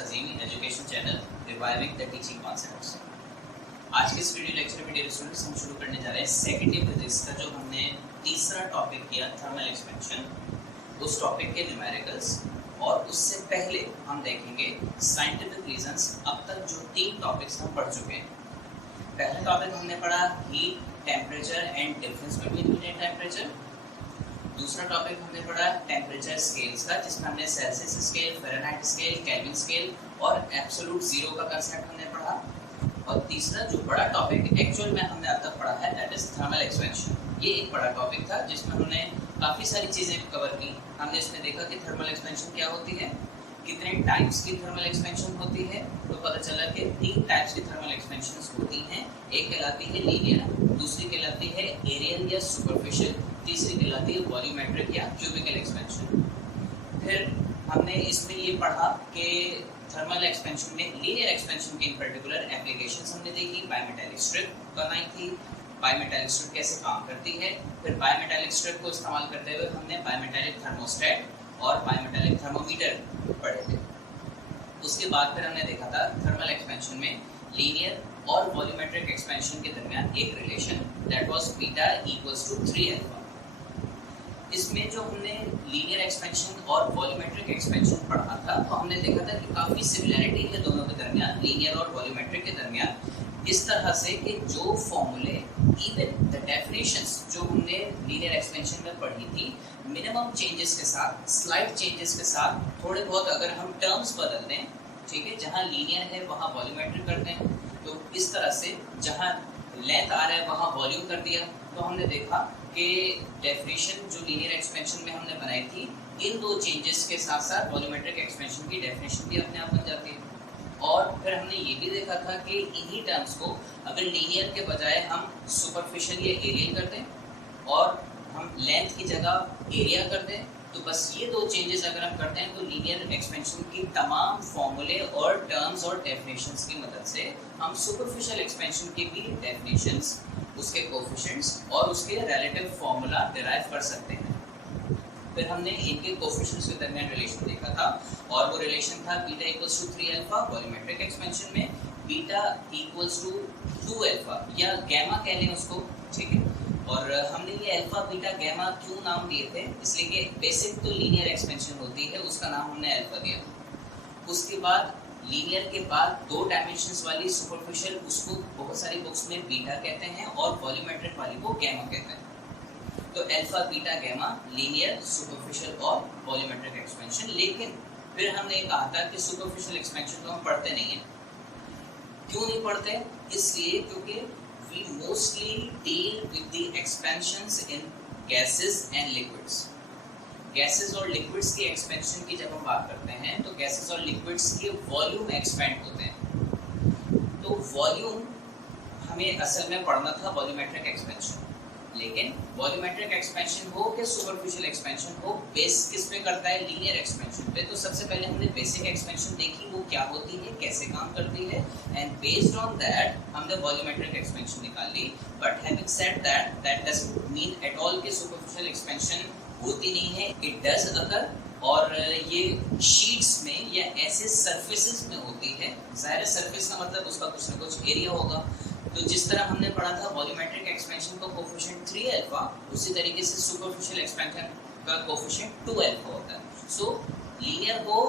अजीमी education channel reviving the teaching concepts. आज के इस वीडियो लेक्चर में डियर स्टूडेंट्स हम शुरू करने जा रहे हैं सेकेंड ईयर फिजिक्स का जो हमने तीसरा टॉपिक किया थर्मल एक्सपेंशन, उस टॉपिक के न्यूमेरिकल्स, और उससे पहले हम देखेंगे साइंटिफिक रीजंस। अब तक जो 3 टॉपिक्स हम पढ़ चुके हैं। पहला टॉपिक हमने पढ़ा heat, temperature and difference between heat and temperature. दूसरा टॉपिक हमने पढ़ा टेम्परेचर स्केल्स का, जिसमें हमने Celsius scale, Fahrenheit scale, kelvin scale और एब्सोल्यूट जीरो का कांसेप्ट हमने पढ़ा। और तीसरा जो बड़ा टॉपिक एक्चुअल में हमने अब तक पढ़ा है दैट इज थर्मल एक्सपेंशन। ये एक बड़ा टॉपिक था जिसमें हमने काफ़ी सारी चीज़ें कवर की। हमने इसमें देखा कि थर्मल एक्सपेंशन क्या होती है, कितने टाइप्स की थर्मल एक्सपेंशन होती है। तो पता चला कि 3 टाइप्स की थर्मल एक्सपेंशन होती हैं। एक कहलाती है लीनियर, दूसरी कहलाती है एरियल या सुपरफिशियल, तीसरी कहलाती है वॉल्यूमेट्रिक या क्यूबिकल एक्सपेंशन। फिर हमने इसमें ये पढ़ा कि थर्मल एक्सपेंशन में लीनियर एक्सपेंशन के इन पर्टिकुलर एप्लीकेशंस हमने देखी। बायोमेटालिक स्ट्रिप बनाई थी, बायोमेटालिक स्ट्रिप कैसे काम करती है। फिर बायोमेटालिक स्ट्रिप को इस्तेमाल करते हुए हमने बायोमेटालिक थर्मोस्टेट और बायोमेटालिक थर्मोमीटर पढ़े थे। उसके बाद फिर हमने देखा था थर्मल एक्सपेंशन में लीनियर और वॉल्यूमेट्रिक एक्सपेंशन के दरमियान एक relation that was beta equals to 3 alpha. इसमें जो हमने लीनियर एक्सपेंशन और वॉल्यूमेट्रिक एक्सपेंशन पढ़ा था तो हमने देखा था कि काफ़ी सिमिलरिटी है दोनों के दरमियान, लीनियर और वॉल्यूमेट्रिक के दरमियान, इस तरह से कि जो फॉर्मूले इवन द डेफिनेशंस जो हमने लीनियर एक्सपेंशन में पढ़ी थी, मिनिमम चेंजेस के साथ, स्लाइट चेंजेस के साथ, थोड़े बहुत अगर हम टर्म्स बदल दें, ठीक है, जहाँ लीनियर है वहाँ वॉल्यूमेट्रिक कर दें, तो इस तरह से जहाँ लेंथ आ रहा है वहाँ वॉल्यूम कर दिया। तो हमने देखा कि डेफिनेशन जो लीनियर एक्सपेंशन में हमने बनाई थी, इन 2 चेंजेस के साथ साथ वॉल्यूमेट्रिक एक्सपेंशन की डेफिनेशन भी अपने आप बन जाती है। और फिर हमने ये भी देखा था कि इन्हीं टर्म्स को अगर लीनियर के बजाय हम सुपरफिशियल या एरियल कर दें और हम लेंथ की जगह एरिया कर दें, तो बस ये 2 चेंजेस अगर हम करते हैं तो लीनियर एक्सपेंशन की तमाम फॉर्मूले और टर्म्स और डेफिनेशंस की मदद से हम सुपरफिशियल एक्सपेंशन की भी डेफिनेशंस, उसके कोफिशिएंट्स और उसके रिलेटिव फॉर्मूला डिराइव कर सकते हैं। फिर हमने इनके कोफिशिएंट्स के दरमियान रिलेशन देखा था और वो रिलेशन था beta equals to 3 alpha. Volumetric expansion में बीटा इक्वल्स टू 2 अल्फा या गैमा कह लें उसको, ठीक है। और हमने ये अल्फा बीटा गैमा क्यों नाम दिए थे, इसलिए कि बेसिक तो लीनियर एक्सपेंशन होती है, उसका नाम हमने अल्फा दिया। उसके बाद लीनियर के बाद 2 डायमेंशंस वाली सुपरफिशियल, उसको बहुत सारी बुक्स में बीटा कहते हैं और वॉल्यूमेट्रिक वाली को गैमा कहते हैं। तो alpha beta gamma linear, superficial और वॉल्यूमेट्रिक एक्सपेंशन। लेकिन फिर हमने कहा था कि सुपरफिशियल एक्सपेंशन तो हम पढ़ते नहीं हैं। क्यों नहीं पढ़ते? इसलिए क्योंकि we mostly deal with the expansions in gases and liquids. Gases और liquids की expansion की जब हम बात करते हैं तो gases और liquids के volume expand होते हैं। तो volume हमें असल में पढ़ना था volumetric expansion, लेकिन वॉल्यूमेट्रिक एक्सपेंशन हो कि सुपरफिशियल एक्सपेंशन हो, बेस किस पे करता है? लीनियर एक्सपेंशन पे। तो सबसे पहले हमने बेसिक एक्सपेंशन देखी, वो क्या होती है, कैसे काम करती है, एंड बेस्ड ऑन दैट हमने वॉल्यूमेट्रिक एक्सपेंशन निकाल ली। But having said that, that doesn't mean at all कि सुपरफिशियल एक्सपेंशन होती नहीं है। इट डज अकर, और ये शीट्स में या ऐसे सरफेसेस में होती है। ज़ाहिर सरफेस का मतलब उसका कुछ ना कुछ एरिया होगा। तो जिस तरह हमने पढ़ा था वॉल्यूमेट्रिक एक्सपेंशन का कोफिशिएंट 3 अल्फा, उसी तरीके से सुपरफिशियल एक्सपेंशन का कोफिशिएंट 2 अल्फा होता है। सो लीनियर हो,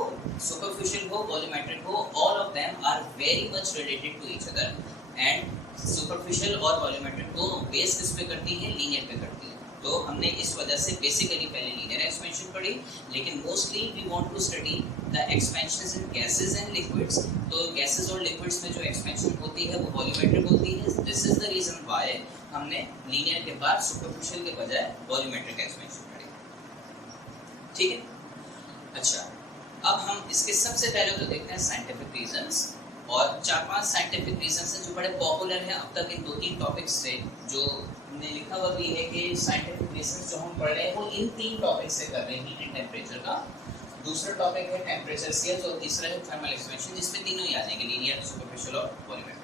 सुपरफिशियल हो, वॉल्यूमेट्रिक हो, all of them are very much related to each other. And superficial और वॉल्यूमेट्रिक दोनों बेस किस पे करती है? लीनियर पे करती है। तो हमने इस वजह से बेसिकली पहले लीनियर एक्सपेंशन पढ़ी, लेकिन mostly we want to study the expansions in gases and liquids. तो गैसेस और लिक्विड्स में जो एक्सपेंशन होती है वो वॉल्यूमेट्रिक होती है। This is the reason why हमने लीनियर के बाद सुपरफिशियल के बजाय वॉल्यूमेट्रिक एक्सपेंशन पढ़ी, ठीक है। अच्छा, अब हम इसके सबसे पहले तो देखते हैं साइंटिफिक रीजंस, और 4-5 साइंटिफिक रीजंस हैं जो बड़े पॉपुलर हैं अब तक इन 2-3 टॉपिक्स से। जो हमने लिखा हुआ भी है कि साइंटिफिक रीजंस जो हम पढ़ रहे हैं वो इन 3 टॉपिक से कर रहे हैं, हीट एंड टेम्परेचर का। दूसरा टॉपिक है टेम्परेचर स्केल्स और तीसरा है थर्मल एक्सपेंशन, जिसमें तीनों ही आ जाएंगे, लीनियर, सुपरफिशियल और volumetric.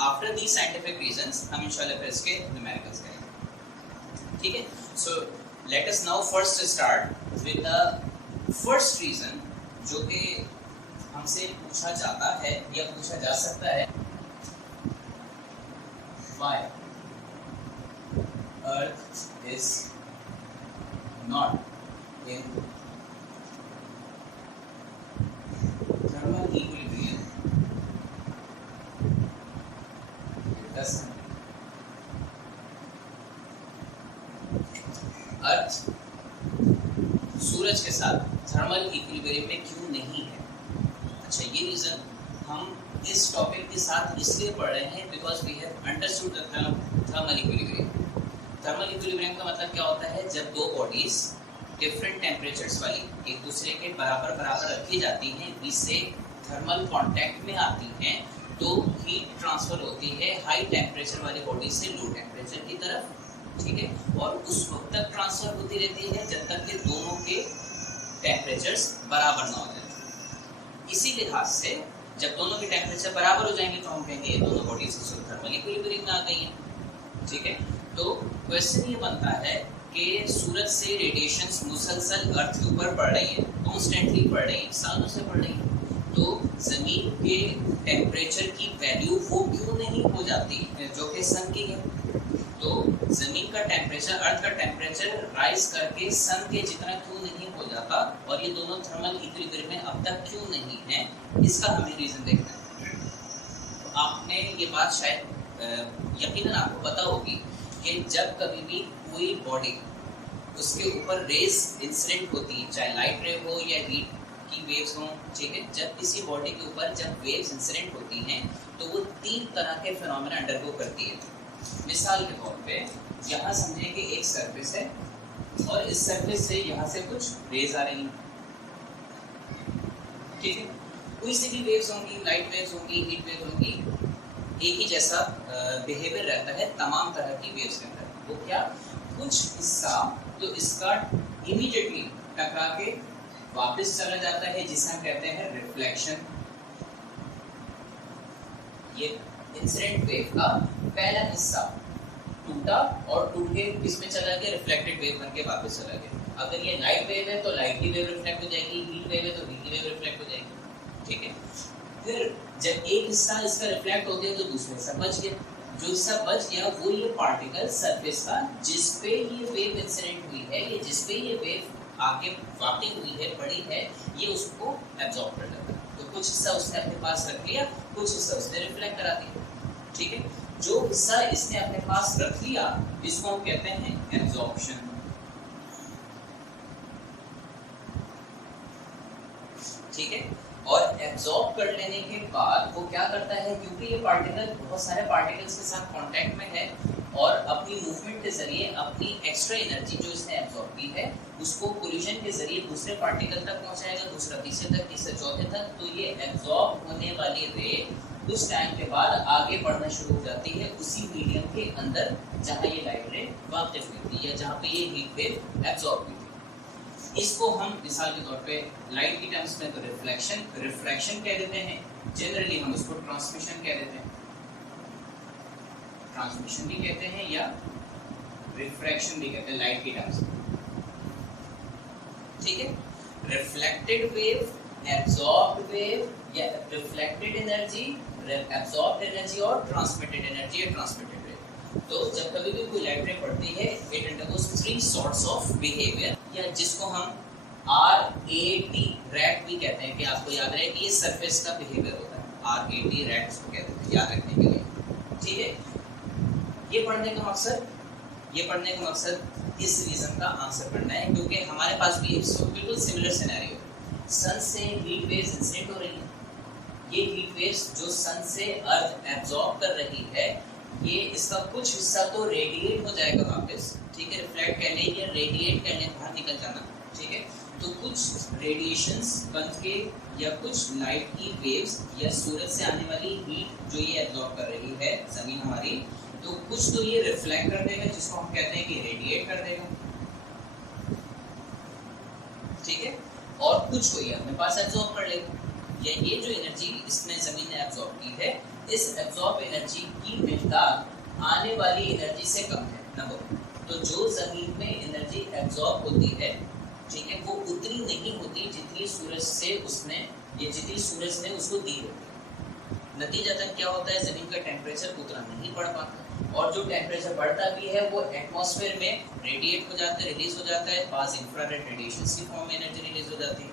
After the scientific reasons हम इंशाल्लाह फिर इसके न्यूमेरिकल्स करेंगे, ठीक है। So let us now first start with the first reason, जो कि हमसे पूछा जाता है या पूछा जा सकता है, why Earth is not in thermal equilibrium with the sun? अर्थ सूरज के साथ थर्मल इक्विलिब्रियम में क्यों नहीं है? अच्छा, ये रीजन हम इस टॉपिक के साथ इसलिए पढ़ रहे हैं because we have understood the thermal equilibrium. Thermal equilibrium का मतलब क्या होता है? जब दो बॉडीज डिफरेंट टेम्परेचर्स वाली एक दूसरे के बराबर बराबर रखी जाती हैं, इससे थर्मल कांटेक्ट में आती हैं, तो हीट ट्रांसफर होती है हाई टेम्परेचर वाली बॉडी से लो टेम्परेचर की तरफ, ठीक है, और उस वक्त तक ट्रांसफर होती रहती है जब तक कि दोनों के टेम्परेचर्स बराबर ना हो जाए। इसी लिहाज से जब दोनों के टेम्परेचर बराबर हो जाएंगे तो हम कहेंगे ये दोनों बॉडीज थर्मल इक्विलिब्रियम में आ गई हैं, ठीक है। तो क्वेश्चन ये बनता है कि सूरज से रेडिएशंस मुसलसल अर्थ के ऊपर पड़ रही है, कॉन्स्टेंटली पड़ रही है, सालों से पड़ रही है, तो जमीन के टेम्परेचर की वैल्यू वो क्यों नहीं हो जाती जो कि सन की है? तो जमीन का टेम्परेचर, अर्थ का टेम्परेचर राइज करके सन के जितना क्यों नहीं हो जाता और ये दोनों थर्मल इक्विलिब्रियम में अब तक क्यों नहीं है, इसका हमें रीजन देखना है। तो आपने ये बात शायद यकीनन आपको पता होगी कि जब कभी भी कोई बॉडी उसके ऊपर रेज इंसिडेंट होती है, चाहे लाइट रे हो या हीट की वेव्स हो, ठीक है, जब किसी बॉडी के ऊपर जब वेव्स इंसिडेंट होती हैं तो वो तीन तरह के फिनोमेना अंडरगो करती है। मिसाल के तौर पे यहाँ समझें कि एक सरफेस है और इस सरफेस से यहाँ से कुछ रेज आ रही हैं, ठीक है, कोई सी भी वेव्स होंगी, लाइट वेव्स होंगी, हीट वेव्स होंगी, एक ही जैसा बिहेवियर रहता है तमाम तरह की वेव्स के अंदर। वो क्या, कुछ हिस्सा तो इसका इमीडिएटली टकरा के वापस चला जाता है जिसे हम कहते हैं रिफ्लेक्शन। ये इंसिडेंट वेव का पहला हिस्सा टूटा और टूट के किसमें चला गया, रिफ्लेक्टेड वेव बन के वापस चला गया। अगर ये लाइट वेव है तो लाइट की वेव रिफ्लेक्ट हो जाएगी, हीट वेव है तो हीट की वेव रिफ्लेक्ट हो जाएगी, ठीक है। फिर जब एक हिस्सा इसका रिफ्लेक्ट हो गया तो दूसरा हिस्सा बच गया, जो हिस्सा बच गया वो ये पार्टिकल सरफेस का जिस पे ये वेव इंसिडेंट हुई है, ये जिस पे ये वेव आगे वाक़ई हुई है, पड़ी है, ये उसको एब्जॉर्ब कर लेता है। तो कुछ हिस्सा उसने अपने पास रख लिया, कुछ हिस्सा उसने रिफ्लेक्ट करा दिया, ठीक है। जो हिस्सा इसने अपने पास रख लिया इसको हम कहते हैं एब्जॉर्प्शन, ठीक है। और एब्जॉर्ब कर लेने के बाद वो क्या करता है, क्योंकि ये पार्टिकल बहुत सारे पार्टिकल्स के साथ कांटेक्ट में है और अपनी मूवमेंट के जरिए अपनी एक्स्ट्रा एनर्जी जो इसने एब्जॉर्ब की है उसको कोलिजन के जरिए दूसरे पार्टिकल तक पहुंचाएगा, दूसरा तीसरे तक, तीसरे चौथे तक। तो ये एब्जॉर्ब होने वाली रे कुछ टाइम के बाद आगे बढ़ना शुरू हो जाती है उसी मीडियम के अंदर जहाँ ये लाइट रे वाक़िफ़ हुई थी या जहाँ पे ये हीट वेव एब्जॉर्ब हुई थी। इसको हम मिसाल के तौर पे लाइट की टर्म्स में तो रिफ्रैक्शन कह देते हैं, जनरली हम इसको ट्रांसमिशन कह देते हैं, ट्रांसमिशन भी कहते हैं या रिफ्रैक्शन भी कहते हैं लाइट की टर्म्स में, ठीक है। रिफ्लेक्टेड वेव, एब्जॉर्ब्ड वेव या रिफ्लेक्टेड एनर्जी, एब्जॉर्ब्ड एनर्जी और ट्रांसमिटेड एनर्जी या ट्रांसमिटेड वेव। तो जब कभी भी कोई लाइट रे पड़ती है it undergoes three sorts of behaviour, या जिसको हम RAT रैट भी कहते हैं, कि आपको याद रहे कि ये सरफेस का बिहेवियर होता है, RAT रैट उसको कहते हैं, याद रखने के लिए, ठीक है। ये पढ़ने का मकसद इस रीजन का आंसर करना है क्योंकि हमारे पास भी बिल्कुल सिमिलर सिनेरियो, सन से हीट वेव्स इंसिडेंट हो रही है, ये हीट वेव्स जो सन से अर्थ एब्जॉर्ब कर रही है, ये इसका कुछ हिस्सा तो रेडिएट हो जाएगा वापस, ठीक है, रिफ्लेक्ट करने या रेडिएट करने बाहर निकल जाना, ठीक है। तो कुछ रेडिएशंस बन के या कुछ लाइट की वेव्स या सूरज से आने वाली हीट जो ये एब्जॉर्ब कर रही है जमीन हमारी, तो कुछ तो ये रिफ्लेक्ट कर देगा जिसको हम कहते हैं कि रेडिएट कर देगा, ठीक है, और कुछ को ये अपने पास एब्जॉर्ब कर लेगा। या ये जो एनर्जी इसने जमीन ने एब्जॉर्ब की है, इस एब्जॉर्ब एनर्जी की मिकदार आने वाली एनर्जी से कम है, नंबर। तो जो जमीन में एनर्जी एब्जॉर्ब होती है, ठीक है, वो उतनी नहीं होती जितनी सूरज से उसने ये जितनी सूरज ने उसको दी होती है। नतीजतन क्या होता है, जमीन का टेम्परेचर उतना नहीं बढ़ पाता, और जो टेम्परेचर बढ़ता भी है वो एटमॉस्फेयर में रेडिएट हो जाता है, रिलीज हो जाता है, पास इंफ्रारेड रेडिएशन की फॉर्म में एनर्जी रिलीज हो जाती है।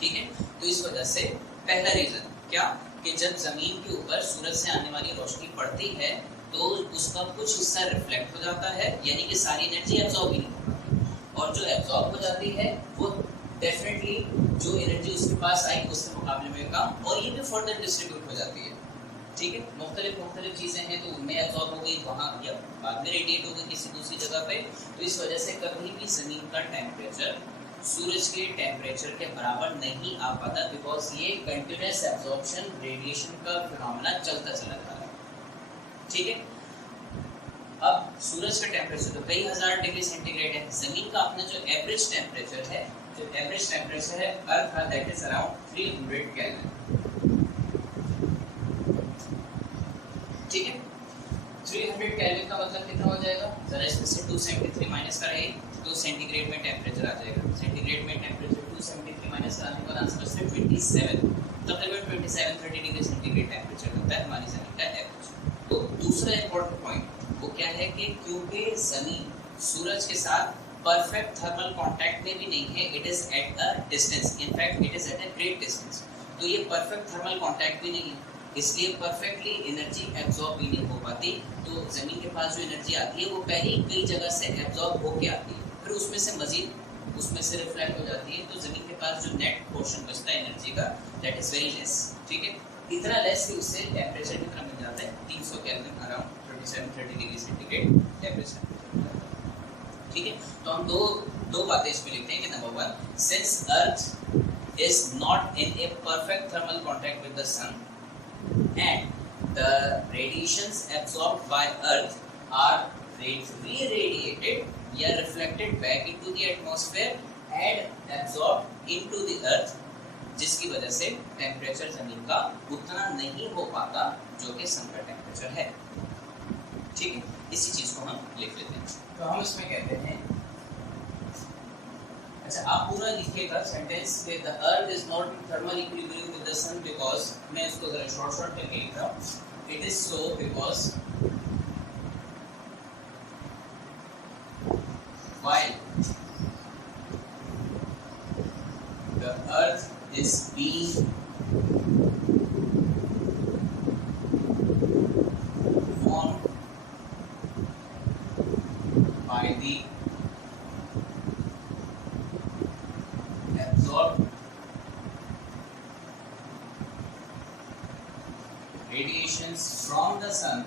ठीक है, तो इस वजह से पहला रीजन क्या कि जब जमीन के ऊपर सूरज से आने वाली रोशनी पड़ती है तो उसका कुछ हिस्सा रिफ्लेक्ट हो जाता है, यानी कि सारी एनर्जी एब्जॉर्ब ही नहीं हो पाती, और जो एब्जॉर्ब हो जाती है वो डेफिनेटली जो एनर्जी उसके पास आई उसके मुकाबले में कम, और ये भी फर्दर डिस्ट्रीब्यूट हो जाती है। ठीक है, मुख्तलिफ चीज़ें हैं तो उनमें एब्जॉर्ब हो गई वहाँ, या बाद में रेडिएट हो गई किसी दूसरी जगह पे। तो इस वजह से कभी भी ज़मीन का टेम्परेचर सूरज के टेम्परेचर के बराबर नहीं आ पाता, बिकॉज ये कंटिन्यूस एब्जॉर्प्शन रेडिएशन का फिनोमेना चलता चला जा रहा है। ठीक है, अब सूरज का टेम्परेचर तो कई हजार डिग्री सेंटीग्रेड है, जमीन का अपना जो एवरेज टेम्परेचर है, अर्थ का दैट इज अराउंड 300 केल्विन। ठीक है, 300 केल्विन का मतलब कितना हो जाएगा, जरा इसमें से 273 माइनस करें तो सेंटीग्रेड में टेम्परेचर आ जाएगा। सेंटीग्रेड में टेम्परेचर 273 माइनस कराने के बाद आंसर बचता है 27, तकरीबन 27-30 डिग्री सेंटीग्रेड टेम्परेचर होता है हमारी जमीन का एवरेज। तो दूसरा इंपॉर्टेंट पॉइंट वो क्या है कि क्योंकि जमीन सूरज के साथ परफेक्ट थर्मल कांटेक्ट में भी नहीं है, it is at a distance, in fact it is at a great distance, तो ये परफेक्ट थर्मल कांटेक्ट भी नहीं है, इसलिए परफेक्टली एनर्जी एब्जॉर्ब भी नहीं हो पाती। तो जमीन के पास जो एनर्जी आती है वो पहले ही कई जगह से एब्जॉर्ब होके आती है, फिर उसमें से मजीद उसमें से रिफ्लेक्ट हो जाती है, तो जमीन के पास जो नेट पोर्शन बचता है एनर्जी का दैट इज वेरी लेस। ठीक है, इतना लेस कि उससे टेम्परेचर कितना मिल जाता है 300 kelvin, around 27-30 degree centigrade temperature. ठीक है, तो हम दो बातें इसमें लिखते हैं कि number 1, since earth is not in a perfect thermal contact with the sun and the radiations absorbed by earth are re-radiated या reflected back into the atmosphere and absorbed into the earth, जिसकी वजह से temperature जमीन का उतना नहीं हो पाता जो कि सन का टेम्परेचर है। ठीक है, इसी चीज को हम लिख लेते हैं। तो हम इसमें कहते हैं, अच्छा आप पूरा लिखिएगा सेंटेंस कि the earth is not in thermal equilibrium with the sun because, मैं इसको जरा शॉर्ट करके लिख रहा हूं, it is so because while the earth is being formed by the absorbed radiations from the sun,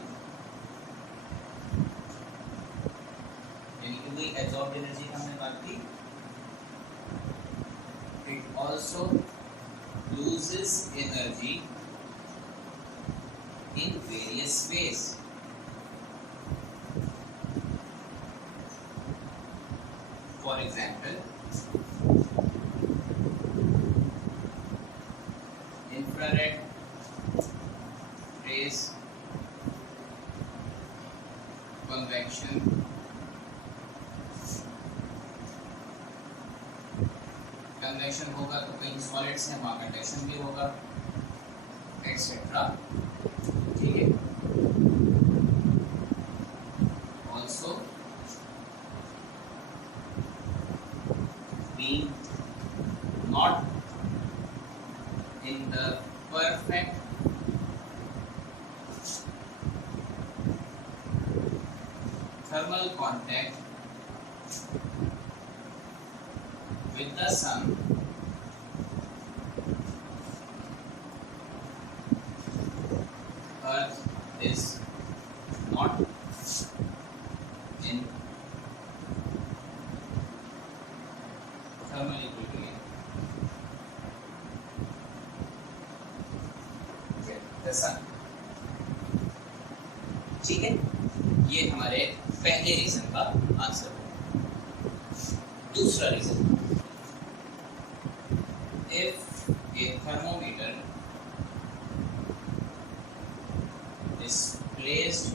यानी कि वही absorbed energy का हमने बात की, it also loses energy in various ways. For example, infrared rays, convection, convection होगा तो कहीं सॉलिड्स हैं वहाँ कंडक्शन भी होगा, एक्सेट्रा। ठीक है, also being not in the perfect thermal contact with the sun, earth is not in thermal equilibrium with the sun। ठीक है, ये हमारे पहले रीजन का आंसर है। दूसरा reason, if a thermometer is placed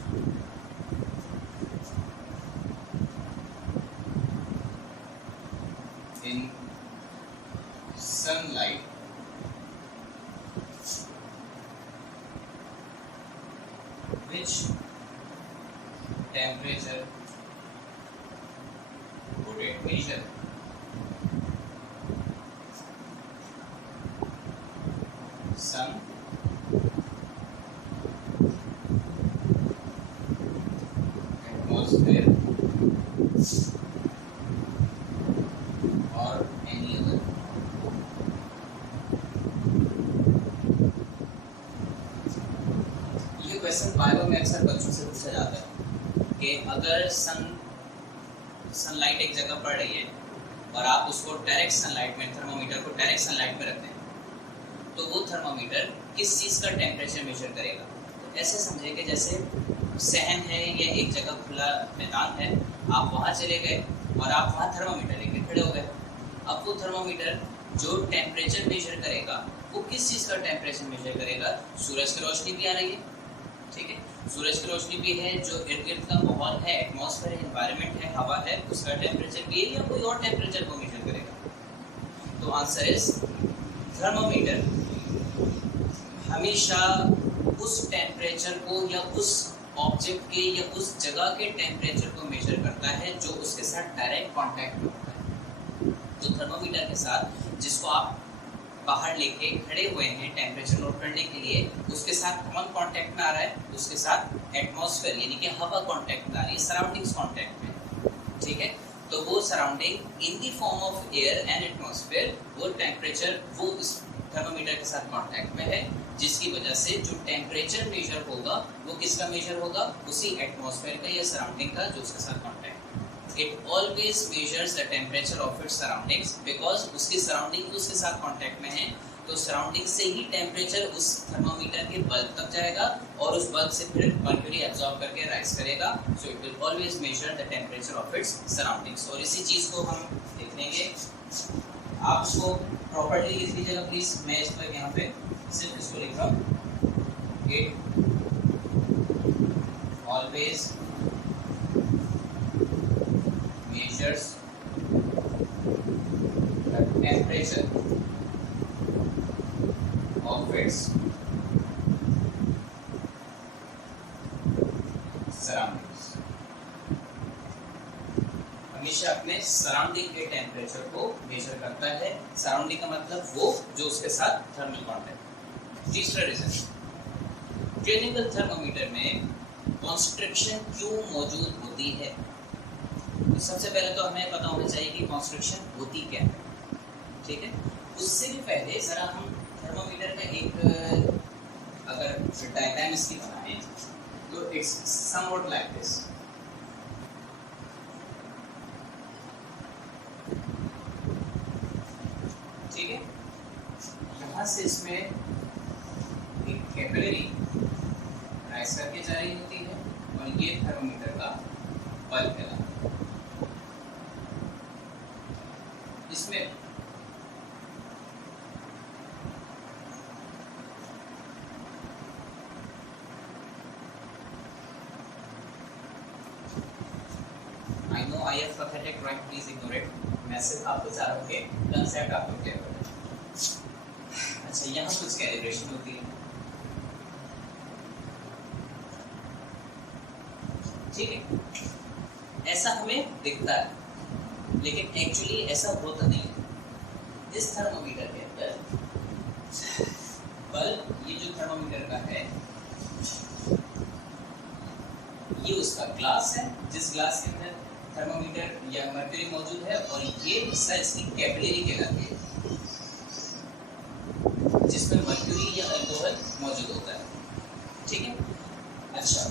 in sunlight which temperature would it measure? Sun, atmosphere, or any other? ये question bio में अक्सर बच्चों से पूछा जाता है कि अगर सनलाइट एक जगह पड़ रही है और आप उसको डायरेक्ट सनलाइट में, थर्मोमीटर को डायरेक्ट सनलाइट में रखते हैं, तो वो थर्मोमीटर किस चीज़ का टेम्परेचर मेजर करेगा? तो ऐसे समझे कि जैसे सहन है या एक जगह खुला मैदान है, आप वहाँ चले गए और आप वहाँ थर्मोमीटर लेके खड़े हो गए। अब वो थर्मोमीटर जो टेम्परेचर मेजर करेगा वो किस चीज़ का टेम्परेचर मेजर करेगा? सूरज की रोशनी भी आ रही है, ठीक है, सूरज की रोशनी भी है, जो इर्द गिर्द का माहौल है, एटमॉस्फेयर है, एनवायरनमेंट है, हवा है, उसका टेम्परेचर भी है, या कोई और टेम्परेचर को मेजर करेगा? तो आंसर इज थर्मोमीटर हमेशा उस टेम्परेचर को या उस ऑब्जेक्ट के या उस जगह के टेम्परेचर को मेजर करता है जो उसके साथ डायरेक्ट कांटेक्ट में होता है। तो थर्मोमीटर के साथ जिसको आप बाहर लेके खड़े हुए हैं टेम्परेचर नोट करने के लिए, उसके साथ कौन कांटेक्ट में आ रहा है? उसके साथ एटमॉस्फेयर यानी कि हवा कांटेक्ट में आ रही है, सराउंडिंग्स कांटेक्ट में, ठीक है। तो वो surrounding in the form of air and atmosphere, वो टेम्परेचर वो इस थर्मोमीटर के साथ कांटेक्ट में है, जिसकी वजह से जो टेम्परेचर मेजर होगा वो किसका मेजर होगा? उसी एटमॉस्फेयर का या सराउंडिंग का जो उसके साथ contact. It always measures the temperature of its surroundings because उसकी सराउंडिंग उसके साथ कांटेक्ट में है, तो सराउंडिंग से ही टेम्परेचर उस थर्मोमीटर के बल्ब तक जाएगा और उस बल्ब से फिर मर्क्यूरी एब्जॉर्ब करके राइज करेगा। So it will always measure the temperature of its surroundings. और इसी चीज़ को हम देख लेंगे, आप उसको प्रॉपर्ली लिख लीजिएगा प्लीज। मैं इस पर यहाँ पे सिर्फ इसको लिख रहा हूँ, it always measures the temperature of its surroundings। हमेशा अपने सराउंडिंग के टेम्परेचर को मेजर करता है। सराउंडिंग का मतलब वो जो उसके साथ थर्मल कांटेक्ट। तीसरा रीजन, क्लिनिकल थर्मोमीटर में कॉन्स्ट्रिक्शन क्यों मौजूद होती है? सबसे पहले तो हमें पता होना चाहिए कि कॉन्स्ट्रिक्शन होती क्या है, ठीक है। उससे भी पहले जरा हम थर्मोमीटर का एक अगर डायग्राम इसकी बनाएं तो इट्स समवॉट लाइक दिस, ठीक है। यहाँ से इसमें एक कैपिलरी राइज करके जा रही होती है और ये थर्मोमीटर का बल्ब है। इसमें I know I have pathetic drawing, please ignore it। मैं सिर्फ आपको चारों के कंसेप्ट आपको क्लियर कर दूं। अच्छा, यहाँ कुछ कैलिब्रेशन होती है, ठीक है। ऐसा हमें दिखता है लेकिन एक्चुअली ऐसा होता नहीं है। इस थर्मोमीटर के अंदर बल्ब, ये जो थर्मोमीटर का है ये उसका ग्लास है, जिस ग्लास के अंदर थर्मोमीटर या मर्क्यूरी मौजूद है, और ये हिस्सा इसकी कैपिलरी कहलाती है जिसमें मर्क्यूरी या अल्कोहल मौजूद होता है, ठीक है। अच्छा,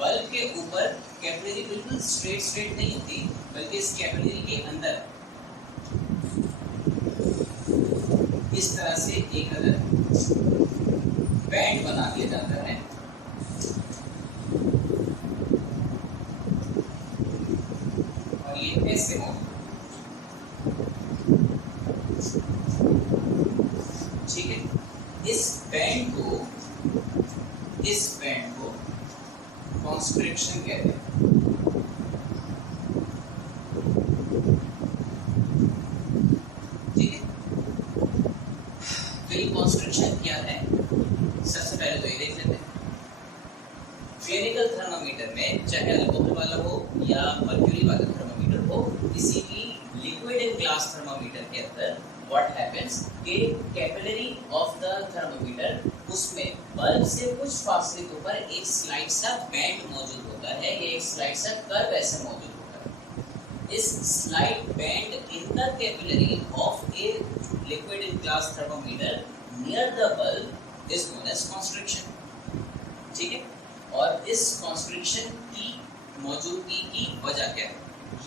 बल्ब के ऊपर कैपिलरी बिल्कुल स्ट्रेट नहीं होती, बल्कि इस कैपिलरी के अंदर इस तरह से एक अदर बैंड बना दिया जाता है, और ये ऐसे मौजूद, ठीक है। इस बैंड को कॉन्स्ट्रिक्शन कहते हैं, ठीक है। तो ये कॉन्स्ट्रिक्शन क्या है? सबसे पहले तो ये देख लेते हैं। क्लिनिकल थर्मामीटर में चाहे अल्कोहल वाला हो या मर्क्यूरी वाला थर्मामीटर हो, किसी भी लिक्विड इन ग्लास थर्मामीटर के अंदर व्हाट हैपेंस कि कैपिलरी ऑफ द थर्मामीटर, उसमें बल्ब से कुछ फासले के ऊपर एक स्लाइड सा बैंड मौजूद होता है, या एक स्लाइड सा कर्व ऐसा मौजूद होता है। इस slight bend in the capillary of a liquid in glass thermometer near the bulb is known as constriction. ठीक है, और इस कॉन्स्ट्रिक्शन की मौजूदगी की वजह क्या है,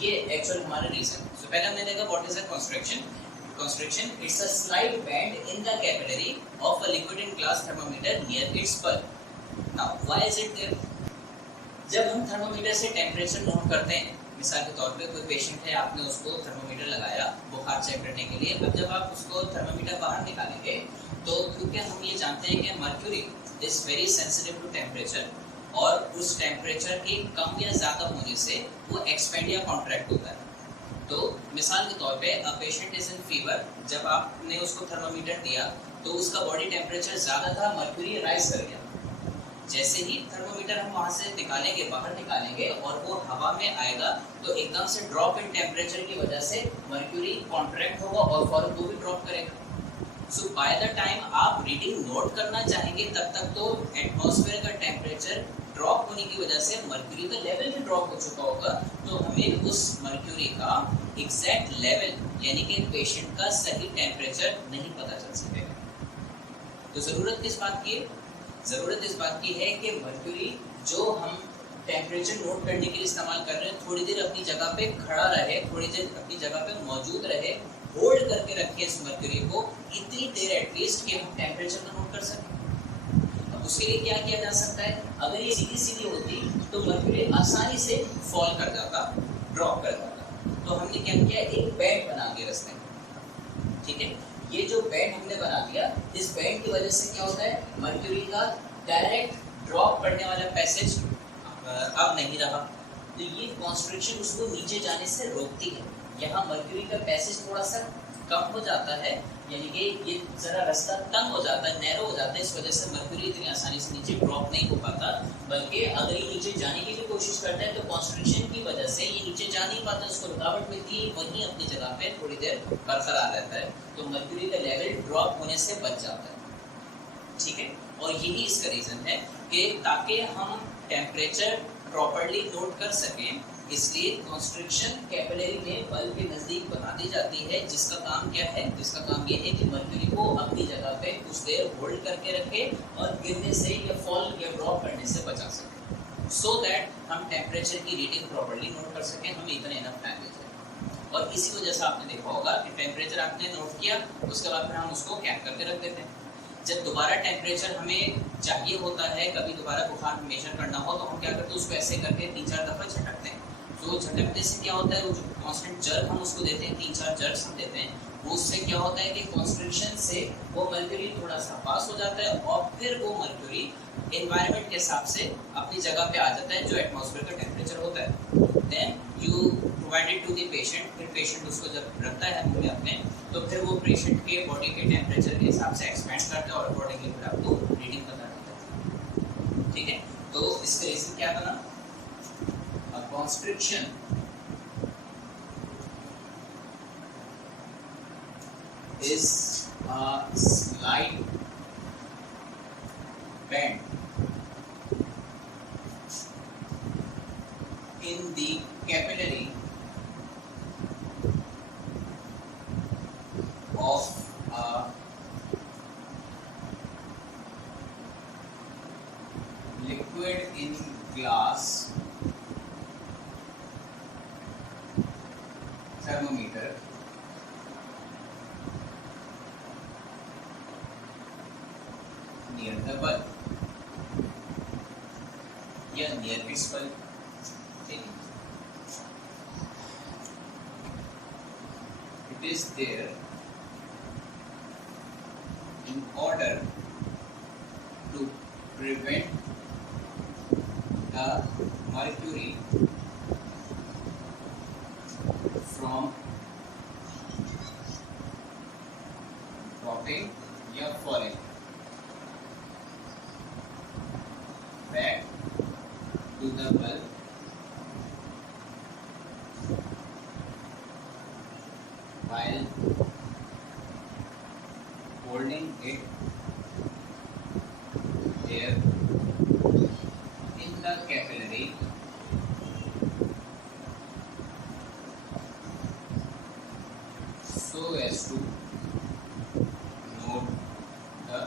ये एक्चुअल हमारा रीजन। सो पहले हमने देखा what is a constriction. Constriction, it's a slight band in the capillary of a liquid in glass thermometer near its bulb. Now, why is it there? जब हम थर्मोमीटर से टेम्परेचर नोट करते हैं, मिसाल के तौर पे कोई पेशेंट है, आपने उसको थर्मोमीटर लगाया बुखार चेक करने के लिए, अब जब आप उसको थर्मोमीटर बाहर निकालेंगे तो क्योंकि हम ये जानते हैं कि mercury is very sensitive to temperature, और उस टेम्परेचर के कम या ज़्यादा होने से वो एक्सपेंड या कॉन्ट्रैक्ट होता है। तो मिसाल के तौर पे a patient is in fever, जब आपने उसको थर्मोमीटर दिया तो उसका बॉडी टेम्परेचर ज़्यादा था, मर्क्यूरी राइज कर गया। जैसे ही थर्मोमीटर हम वहाँ से निकालेंगे, बाहर निकालेंगे, और वो हवा में आएगा तो एकदम से ड्रॉप इन टेम्परेचर की वजह से मर्क्यूरी कॉन्ट्रैक्ट होगा और फौरन वो भी ड्रॉप करेगा। सो बाय द टाइम आप रीडिंग नोट करना चाहेंगे तब तक तो एटमॉस्फेयर का टेम्परेचर ड्रॉप होने की वजह से मर्क्यूरी का लेवल भी ड्रॉप हो चुका होगा, तो हमें उस मर्क्यूरी का एग्जैक्ट लेवल यानी कि पेशेंट का सही टेम्परेचर नहीं पता चल सकेगा। तो ज़रूरत किस बात की है? ज़रूरत इस बात की है कि मर्क्यूरी जो हम टेम्परेचर नोट करने के लिए इस्तेमाल कर रहे हैं, थोड़ी देर अपनी जगह पे खड़ा रहे, थोड़ी देर अपनी जगह पे मौजूद रहे, होल्ड करके रखें इस मर्क्यूरी को इतनी देर एटलीस्ट कि हम टेम्परेचर को नोट कर सकें। उसके लिए क्या किया जा सकता है? अगर ये सीधी सीधी होती तो मर्क्यूरी आसानी से फॉल कर जाता, ड्रॉप कर जाता। तो हमने क्या किया, एक बैंड बना दिया रास्ते में। ठीक है, ये जो बैंड हमने बना दिया, इस बैंड की वजह से क्या होता है, मर्क्यूरी का डायरेक्ट ड्रॉप करने वाला पैसेज अब नहीं रहा, तो ये कॉन्स्ट्रिक्शन उसको नीचे जाने से रोकती है। यहाँ मर्क्यूरी का पैसेज थोड़ा सा कम हो जाता है, यानी कि ये जरा रास्ता तंग हो जाता है, नैरो हो जाता है, इस वजह से मर्क्यूरी इतनी आसानी से नीचे ड्रॉप नहीं हो पाता। बल्कि अगर ये नीचे जाने की भी कोशिश करता है तो कॉन्स्ट्रिक्शन की वजह से ये नीचे जा नहीं पाता, उसको रुकावट मिलती है, वहीं अपनी जगह पे थोड़ी देर बरकरार रहता है, तो मर्क्यूरी का लेवल ड्रॉप होने से बच जाता है। ठीक है, और यही इसका रीज़न है कि ताकि हम टेम्परेचर प्रॉपर्ली नोट कर सकें, इसलिए कॉन्स्ट्रिक्शन कैपिलरी में बल्ब के नज़दीक बना दी जाती है, जिसका काम क्या है, जिसका काम ये है कि मर्क्यूरी को अपनी जगह पे कुछ देर होल्ड करके रखे और गिरने से या फॉल या ड्रॉप करने से बचा सके, सो दैट हम टेम्परेचर की रीडिंग प्रॉपर्ली नोट कर सकें, हमें इतना इनफ टाइम मिल जाए। और इसी वजह से आपने देखा होगा कि टेम्परेचर आपने नोट किया, उसके बाद फिर हम उसको कैप करके रख देते हैं। जब दोबारा टेम्परेचर हमें चाहिए होता है, कभी दोबारा बुखार मेजर करना हो, तो हम क्या करते हैं, उसको ऐसे करके 3-4 दफ़ा झटकते हैं। तो झटकने से क्या होता है, वो जो कांस्टेंट जर्क हम उसको देते हैं, 3-4 जर्क्स हम देते हैं, वो उससे क्या होता है कि कॉन्स्ट्रिक्शन से वो मर्क्यूरी थोड़ा सा पास हो जाता है, और फिर वो मर्क्यूरी एनवायरनमेंट के हिसाब से अपनी जगह पे आ जाता है, जो एटमॉस्फेयर का टेम्परेचर होता है। Then you provided to the patient, फिर पेशेंट उसको जब रखता है मुंह में अपने, तो फिर वो पेशेंट के बॉडी के टेम्परेचर के हिसाब से एक्सपेंड करता है और अकॉर्डिंगली फिर आपको रीडिंग बता देता है। ठीक है, तो इसका रीजन क्या बना, constriction is a slight bend in the capillary of a liquid in glass thermometer near the bulb या near its bulb। ठीक है, it is there in order to prevent the mercury from dropping या falling back to the bulb while holding it there in the capillary so as to note the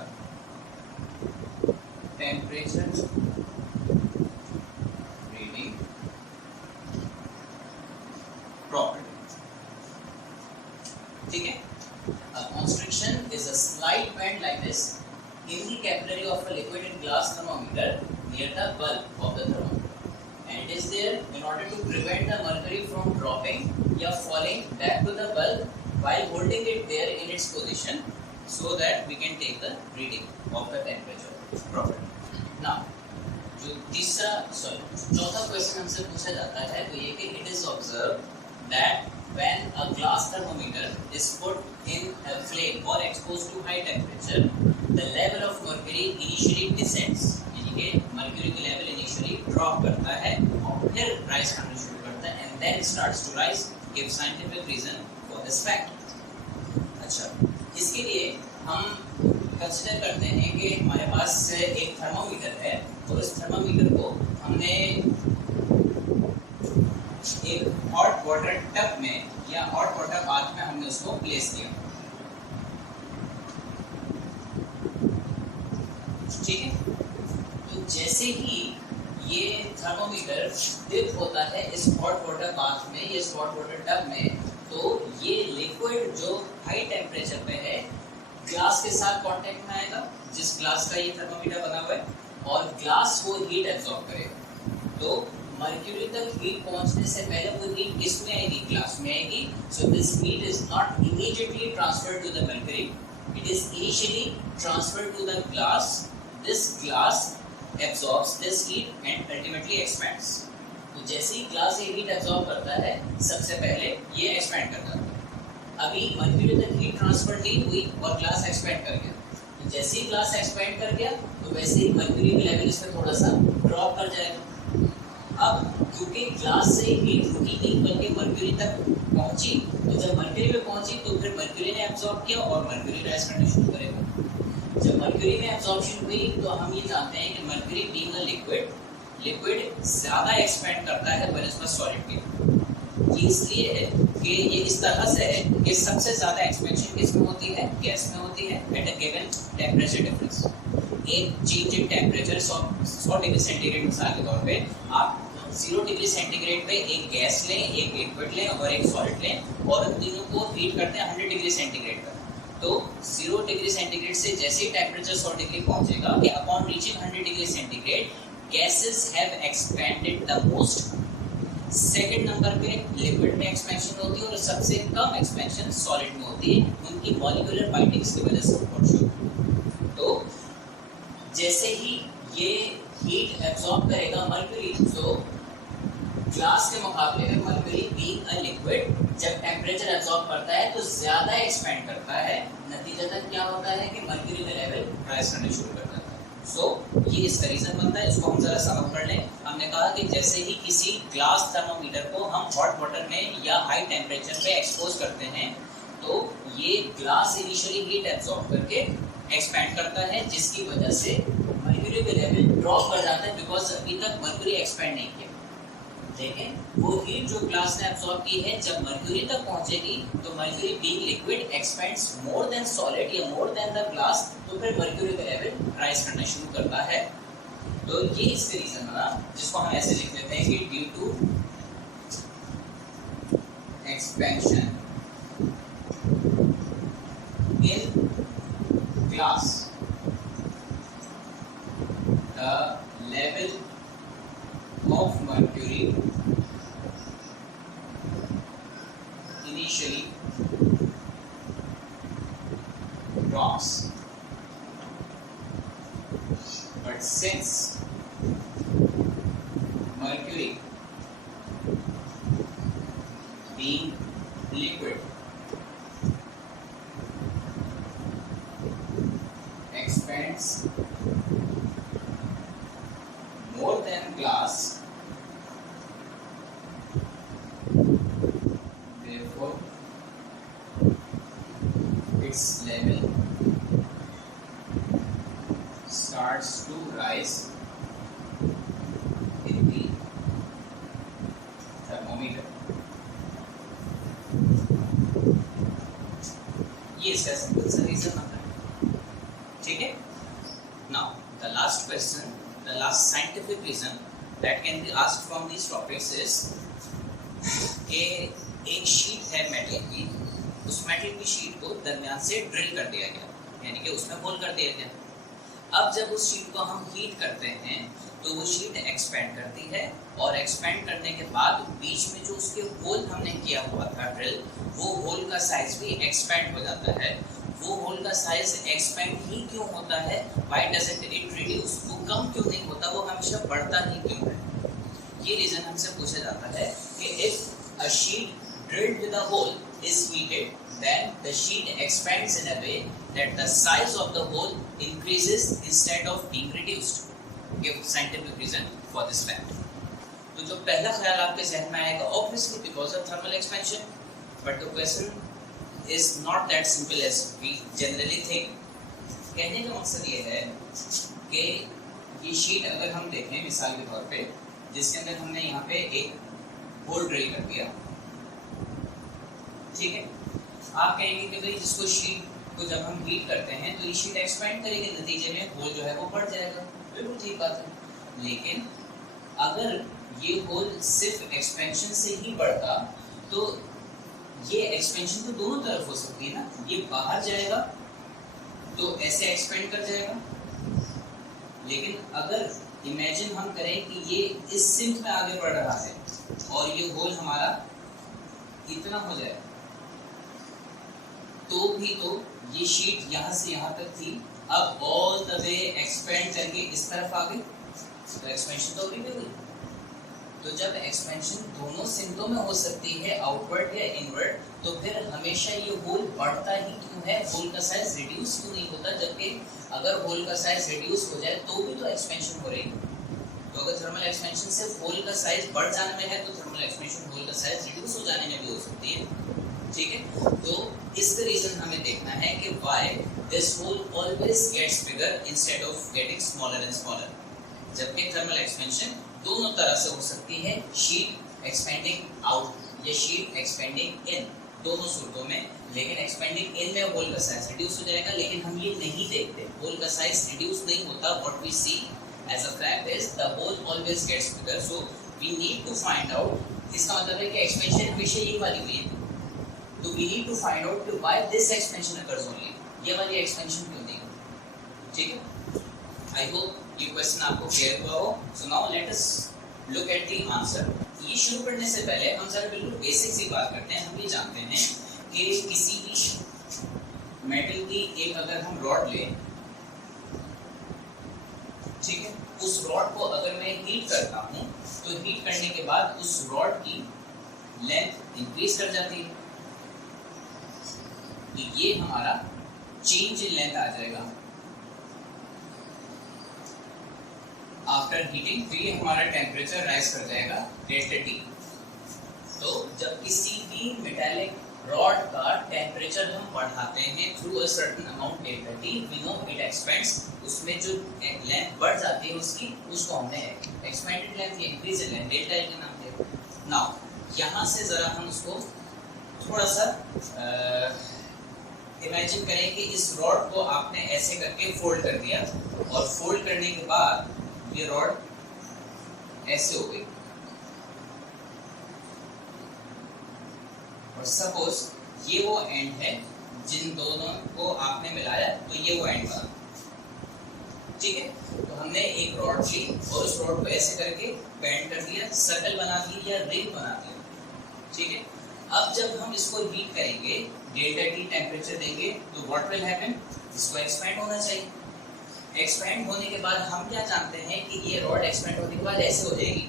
temperature reading properly. ठीक है. A constriction is a slight bend like this in the capillary of a liquid in glass thermometer near the bulb of the thermometer, and it is there in order to prevent the mercury from dropping or falling back to the bulb while holding it there in its position, so that we can take the reading of the temperature properly. Now, जो चौथा question हमसे पूछा जाता है वो ये कि it is observed that when a glass thermometer is put in a flame or exposed to high temperature, the level of mercury initially descends. यानी कि mercury की level initially drop करता है और फिर rise करना शुरू करता है and then starts to rise. Give scientific reason for this fact. अच्छा, इसके लिए हम कंसिडर करते हैं कि हमारे पास एक थर्मामीटर है और इस थर्मामीटर को हमने एक हॉट वाटर टब में या हॉट वाटर बाथ में हमने उसको प्लेस किया. ठीक है. तो जैसे ही ये थर्मोमीटर डिप होता है इस हॉट वाटर बाथ में या इस हॉट वाटर टब में, तो ये लिक्विड जो हाई टेम्परेचर पे है ग्लास के साथ कांटेक्ट में आएगा, जिस ग्लास का ये थर्मोमीटर बना हुआ है, और ग्लास वो हीट एब्जॉर्ब करेगा. तो मर्क्यूरी तक हीट पहुंचने से पहले वो हीट किस में आएगी? ग्लास में आएगी. So this heat is not immediately transferred to the mercury, it is initially transferred to the glass. This glass absorbs this heat and ultimately expands. तो जैसे ही ग्लास ये हीट एब्जॉर्ब करता है सबसे पहले ये एक्सपैंड करता है. अभी मर्क्यूरी तक हीट ट्रांसफर नहीं हुई और ग्लास एक्सपैंड कर गया. तो जैसे ही ग्लास एक्सपैंड कर गया तो वैसे ही मर्क्यूरी का लेवल इसमें थोड़ा सा ड्रॉप कर जाएगा. अब क्योंकि ग्लास से हीट रुकी नहीं बल्कि मर्क्यूरी तक पहुंची, तो जब मर्क्यूरी में पहुंची तो फिर मर्क्यूरी ने एब्जॉर्ब किया और मर्क्यूरी राइज करना शुरू करेगा. जब मर्क्यूरी में एब्जॉर्प्शन हुई तो हम ये जानते हैं कि मर्क्यूरी बीइंग अ लिक्विड ज़्यादा एक्सपैंड करता है बनस्पत सॉलिड के. ये इसलिए है कि ये इस तरह से है कि सबसे ज़्यादा एक्सपेंशन किसमें होती है? गैस में होती है at a given temperature difference. एक change in temperature 100 degree centigrade मिसाल के तौर पे आप 0 डिग्री सेंटीग्रेड पे एक गैस लें, एक लिक्विड लें और एक सॉलिड लें और उन तीनों को हीट करते हैं 100 डिग्री सेंटीग्रेड पर. तो 0 डिग्री सेंटीग्रेड से जैसे ही टेम्परेचर 100 डिग्री पहुंचेगा कि upon reaching 100 degree centigrade gases have expanded the most. Second number पे लिक्विड में एक्सपेंशन होती है और सबसे कम एक्सपेंशन सॉलिड में होती है उनकी मॉलिक्यूलर बाइंडिंग्स की वजह से. तो जैसे ही ये हीट एब्जॉर्ब करेगा मर्क्यूरी, तो ग्लास के मुकाबले में मर्क्यूरी बीइंग अ लिक्विड जब टेम्परेचर एब्जॉर्ब करता है तो ज़्यादा एक्सपेंड करता है. नतीजतन क्या होता है कि मर्क्यूरी का लेवल राइज करने शुरू कर देता है. सो ये इसका रीज़न बनता है. इसको हम ज़रा समझ कर लें. हमने कहा कि जैसे ही किसी ग्लास थर्मोमीटर को हम हॉट वाटर में या हाई टेम्परेचर पे एक्सपोज करते हैं तो ये ग्लास इनिशियली हीट एब्जॉर्ब करके एक्सपैंड करता है, जिसकी वजह से मर्क्यूरी का लेवल ड्रॉप कर जाता है बिकॉज अभी तक मर्क्यूरी एक्सपैंड नहीं किया. लेकिन वो हीट जो ग्लास ने एब्जॉर्ब की है जब मर्क्यूरी तक पहुंचेगी तो mercury being liquid expends more than solid या मोर देन द ग्लास, तो फिर मर्क्यूरी का लेवल राइज करना शुरू करता है. तो ये इसका रीजन बना जिसको हम ऐसे लिख लेते हैं कि due to expansion in glass the level of mercury initially drops, but since mercury being liquid expands more than glass, starts to rise in the thermometer. ये इसका सिंपल सा रीजन होता है, ठीक है। Now the last question, the last scientific reason that can be asked from these topics is कि एक sheet है मेटल की, उस मेटल की शीट को दरमियान से ड्रिल कर दिया गया, यानी कि उसमें होल कर दिया गया। अब जब उस शीट को हम हीट करते हैं तो वो शीट एक्सपेंड करती है, और एक्सपेंड करने के बाद बीच में जो उसके होल हमने किया हुआ था ड्रिल, वो होल का साइज भी एक्सपेंड हो जाता है। वो होल का साइज एक्सपेंड ही क्यों होता है? Why doesn't it reduce? वो कम क्यों नहीं होता, वो हमेशा बढ़ता ही क्यों है? ये रीजन हमसे पूछा जाता है कि if a sheet drilled with a hole is heated, then the sheet expands in a way that the size of the hole increases instead of being reduced. Give scientific reason for this fact. तो जो पहला ख्याल आपके जहन में आएगा, obviously because of thermal expansion, but the question is not that simple as we generally think. कहने का मकसद ये है कि ये शीट अगर हम देखें मिसाल के तौर पे, जिसके अंदर हमने यहाँ पे एक होल ड्रिल कर दिया, ठीक है। आप कहेंगे कि भाई जिसको शीट को जब हम हीट करते हैं तो ये शीट एक्सपेंड करेगी, नतीजे में होल जो है वो बढ़ जाएगा। बिल्कुल ठीक बात है, लेकिन अगर ये होल सिर्फ एक्सपेंशन से ही बढ़ता तो ये एक्सपेंशन तो दोनों तरफ हो सकती है ना। ये बाहर जाएगा तो ऐसे एक्सपेंड कर जाएगा, लेकिन अगर इमेजिन हम करें कि ये इस सिंक में आगे बढ़ रहा है और ये होल हमारा इतना हो जाए, तो भी तो ये शीट यहाँ से यहाँ तक थी, अब ऑल द वे एक्सपेंड करके इस तरफ आ गई, तो एक्सपेंशन तो भी हुई। तो जब एक्सपेंशन दोनों सिंकों में हो सकती है, आउटवर्ड या इनवर्ड, तो फिर हमेशा ये होल बढ़ता ही क्यों है? होल का साइज रिड्यूस क्यों नहीं होता? जबकि अगर होल का साइज रिड्यूस हो जाए तो भी तो एक्सपेंशन हो रही है। तो अगर थर्मल एक्सपेंशन सिर्फ होल का साइज बढ़ जाने में है, तो थर्मल एक्सपेंशन होल का साइज रिड्यूस हो जाने में भी हो सकती है, ठीक है। तो इसका रीजन हमें देखना है कि why this hole always gets bigger instead of getting smaller and smaller. जबकि थर्मल एक्सपेंशन दोनों तरह से हो सकती है, शीट एक्सपेंडिंग आउट या शीट एक्सपेंडिंग इन, दोनों सूरतों में। लेकिन एक्सपेंडिंग इन में होल का साइज रिड्यूस हो जाएगा, लेकिन हम ये नहीं देखते, होल का साइज रिड्यूस नहीं होता। What we see as a fact is the hole always gets bigger, so we need to find out, इसका मतलब है कि एक्सपेंशन हमेशा यही वाली हुई है, तो we need to find out कि why this expansion occurs only, ये वाली एक्सपेंशन क्यों नहीं होती, ठीक है। I hope ये क्वेश्चन आपको क्लियर हुआ हो। So now let us look at the answer. ये शुरू करने से पहले हम जरा बिल्कुल बेसिक सी बात करते हैं। हम ये जानते हैं कि किसी भी मेटल की एक अगर हम रॉड लें, ठीक है, उस रॉड को अगर मैं हीट करता हूँ तो हीट करने के बाद उस रॉड की लेंथ इंक्रीज कर जाती है, तो ये हमारा चेंज इन लेंथ आ जाएगा आफ्टर हीटिंग। तो ये हमारा टेम्परेचर राइज कर जाएगा डेल्टा टी। तो जब किसी भी मेटालिक रॉड का टेम्परेचर हम बढ़ाते हैं through a certain amount delta T, we know it expands, उसमें जो लेंथ बढ़ जाती है उसकी, उसको हमने एक्सपेंडेड लेंथ या इंक्रीज इन लेंथ डेल्टा के नाम दिया। नाउ यहाँ से जरा हम उसको थोड़ा सा इमेजिन करें कि इस रॉड को आपने ऐसे करके फोल्ड कर दिया, और फोल्ड करने के बाद ये रॉड ऐसे हो गई, और सपोज ये वो एंड है जिन दोनों को आपने मिलाया, तो ये वो एंड बना, ठीक है। तो हमने एक रॉड ली और उस रॉड को ऐसे करके बेंड कर दिया, सर्कल बना दी या रिंग बना दिया, ठीक है। अब जब हम इसको हीट करेंगे, डेल्टा टी टेम्परेचर देंगे, तो व्हाट विल हैपन? इसको एक्सपेंड होना चाहिए। एक्सपेंड होने के बाद हम क्या जानते हैं कि ये रॉड एक्सपेंड होने के बाद ऐसे हो जाएगी,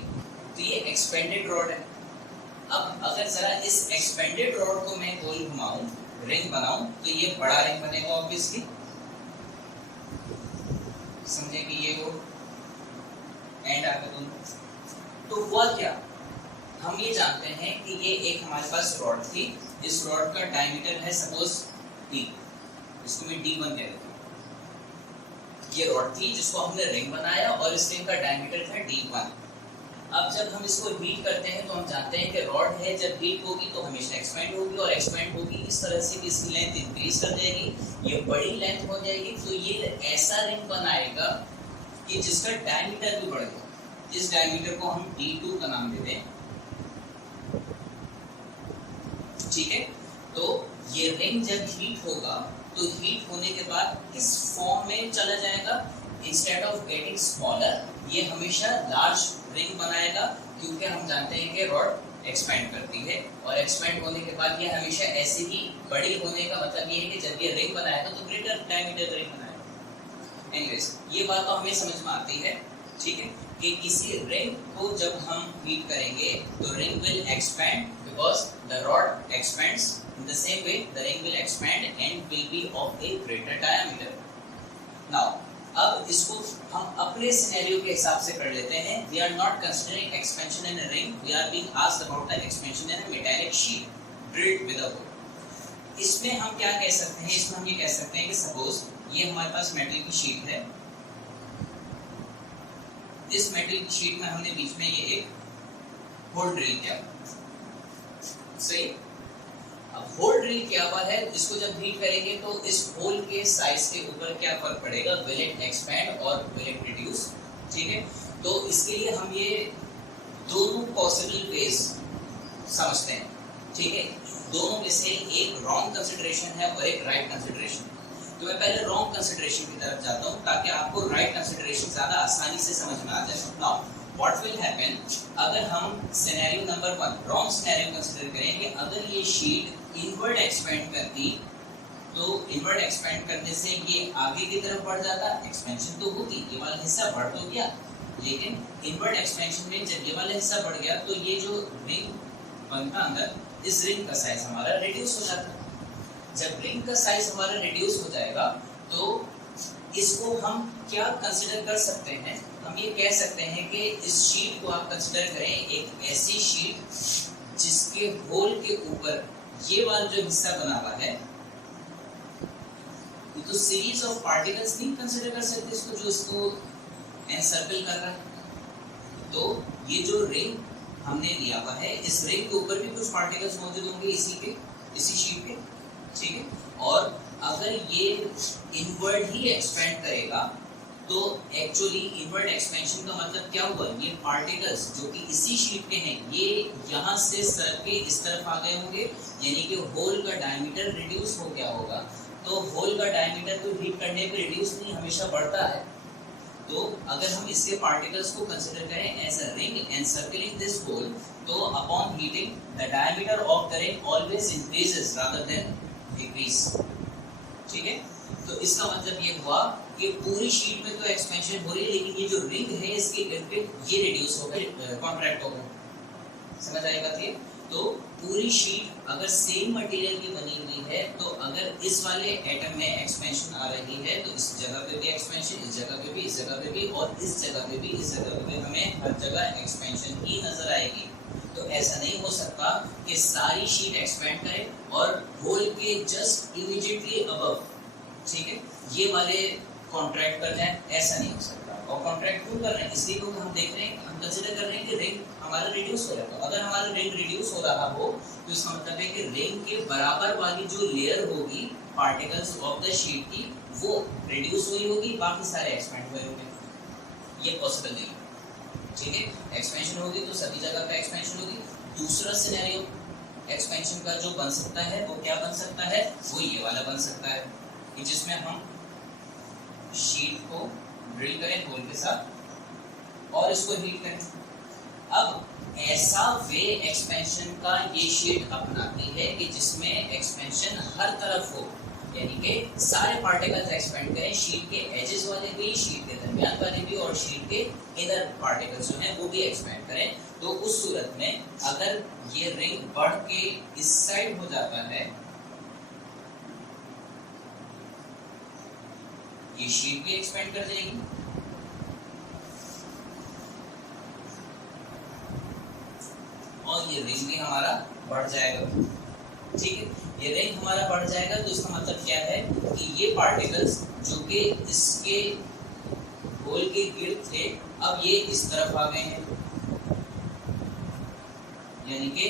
तो ये एक्सपेंडेड रॉड है। अब अगर जरा इस एक्सपेंडेड रॉड को मैं गोल घुमाऊं, रिंग बनाऊं, तो ये बड़ा रिंग बनेगा ऑब्वियसली, समझे कि ये वो एंड आगे दोनों। तो हुआ क्या, हम ये जानते हैं कि ये एक हमारे पास रॉड थी, इस रॉड का डायमीटर है सपोज d, इसको मैं d1 कह देता हूं, ये रॉड थी जिसको हमने रिंग बनाया और इस रिंग का डायमीटर था d1। अब जब हम इसको हीट करते हैं तो हम जानते हैं कि रॉड है जब हीट होगी तो हमेशा एक्सपेंड होगी, और एक्सपेंड होगी इस तरह से कि इसकी लेंथ इंक्रीज कर जाएगी, ये बड़ी लेंथ हो जाएगी, तो ये ऐसा रिंग बनाएगा कि जिसका डायमीटर भी बढ़ेगा। इस डायमीटर को हम d2 का नाम देते हैं, ठीक है। तो ये रिंग जब हीट होगा तो हीट होने के बाद किस फॉर्म में चला जाएगा, इंस्टेड ऑफ गेटिंग स्मॉलर ये हमेशा लार्ज रिंग बनाएगा, क्योंकि हम जानते हैं कि रॉड एक्सपेंड करती है, और एक्सपेंड होने के बाद ये हमेशा ऐसे ही बड़ी होने का मतलब ये है कि जब ये रिंग बनाएगा तो ग्रेटर डायमीटर रिंग बनाएगा। एनीवेज ये बात तो हमें समझ में आती है, ठीक है, कि किसी रिंग को जब हम हीट करेंगे तो ring will expand because the rod expends, in the same way the ring will expand and will be of a greater diameter. Now अब इसको हम अपने सिनेरियो के हिसाब से कर लेते हैं। We are not considering expansion in a ring, we are being asked about the expansion in a metallic sheet drilled with a hole. इसमें हम क्या कह सकते हैं, इसमें हम ये कह सकते हैं कि सपोज ये हमारे पास मेटल की शीट है, इस मेटल की शीट में हमने बीच में ये एक होल ड्रिल किया, सही। अब होल ड्रिल किया हुआ है, इसको जब हीट करेंगे तो इस होल के साइज के ऊपर क्या फर्क पड़ेगा, विल इट एक्सपैंड और विल इट रिड्यूस, ठीक है। तो इसके लिए हम ये दोनों पॉसिबल वेज समझते हैं, ठीक है। दोनों में से एक रॉन्ग कंसिडरेशन है और एक राइट कंसिडरेशन। तो मैं पहले रॉन्ग कंसिडरेशन की तरफ जाता हूँ ताकि आपको राइट कंसिडरेशन ज्यादा आसानी से समझ में आ जाए। नाउ व्हाट विल हैपन, अगर हम scenario number 1 wrong scenario consider करें कि अगर ये शीट इनवर्ड एक्सपेंड करती तो इनवर्ड एक्सपेंड करने से ये आगे की तरफ बढ़ जाता, एक्सपेंशन तो होगी, ये वाला हिस्सा बढ़ तो गया, लेकिन इनवर्ड एक्सपेंशन में जब ये वाला हिस्सा बढ़ गया तो ये जो रिंग बनता अंदर, इस रिंग का साइज हमारा रिड्यूस हो जाता। जब रिंग का साइज हमारा रिड्यूस हो जाएगा तो इसको हम क्या कंसीडर कर सकते हैं, हम ये कह सकते हैं कि इस शीट को आप कंसीडर करें एक ऐसी शीट जिसके होल के ऊपर ये वाला जो हिस्सा बना हुआ है, तो सीरीज ऑफ पार्टिकल्स नहीं कंसीडर कर सकते इसको, जो इसको एनसर्कल कर रहा है। तो ये जो रिंग हमने लिया हुआ है, इस रिंग के ऊपर भी कुछ पार्टिकल्स मौजूद होंगे इसी शीट के, ठीक है। और अगर ये इनवर्ड ही एक्सपेंड करेगा तो एक्चुअली इनवर्ड एक्सपेंशन का मतलब क्या हुआ, ये पार्टिकल्स जो कि इसी शीट के हैं ये यहाँ से सरक के इस तरफ आ गए होंगे, यानी कि होल का डायमीटर रिड्यूस हो गया होगा। तो होल का डायमीटर तो हीट करने पे रिड्यूस नहीं, हमेशा बढ़ता है। तो अगर हम इसके पार्टिकल्स को कंसीडर करें as a ring encircling this hole, तो upon heating the diameter of the ring always increases rather than decrease, ठीक है। तो इसका मतलब ये हुआ कि पूरी शीट में तो एक्सपेंशन हो रही है, लेकिन ये जो रिंग है इसके इर्द ये रिड्यूस हो गया, कॉन्ट्रैक्ट हो गया, समझ आई बात ये। तो पूरी शीट अगर सेम मटेरियल की बनी हुई है तो अगर इस वाले एटम में एक्सपेंशन आ रही है तो इस जगह पे भी एक्सपेंशन, इस जगह पे भी, इस जगह पे भी, और इस जगह पे भी, इस जगह पे भी हमें हर जगह एक्सपेंशन ही नजर आएगी। तो ऐसा नहीं हो सकता कि सारी शीट एक्सपेंड करे और होल के जस्ट इमीडिएटली अबव, ठीक है, ये वाले कॉन्ट्रैक्ट कर जाए, ऐसा नहीं हो सकता। और कॉन्ट्रैक्ट क्यों कर रहे हैं, इसलिए क्योंकि हम देख रहे हैं, हम कंसीडर कर रहे हैं कि रिंग हमारा रिड्यूस हो रहा है। अगर हमारा रिंग रिड्यूस हो रहा हो तो इसका मतलब है कि रिंग के बराबर वाली जो लेयर होगी पार्टिकल्स ऑफ द शीट की वो रिड्यूस हुई होगी, बाकी सारे एक्सपेंड हुए होंगे। ये पॉसिबल नहीं, ठीक है। एक्सपेंशन होगी तो सभी जगह पे एक्सपेंशन होगी। दूसरा सिनेरियो एक्सपेंशन का जो बन सकता है वो क्या बन सकता है, वो ये वाला बन सकता है कि जिसमें हम शीट को ड्रिल करें होल के साथ और इसको हीट करें। अब ऐसा वे एक्सपेंशन का ये शीट अपनाती है कि जिसमें एक्सपेंशन हर तरफ हो, यानी कि सारे पार्टिकल्स एक्सपेंड करें, शीट के एजेस वाले भी, शीट के दरमियान वाले भी, और शीट के इनर पार्टिकल्स जो हैं वो भी एक्सपेंड करें। तो उस सूरत में अगर ये रिंग बढ़ के इस साइड हो जाता है, ये शीट भी एक्सपेंड कर जाएगी, और ये रिंग भी हमारा बढ़ जाएगा, ठीक है। ये रिंग हमारा बढ़ जाएगा तो इसका मतलब क्या है कि ये पार्टिकल्स जो कि इसके होल के गिर्द थे अब ये इस तरफ आ गए हैं, यानी कि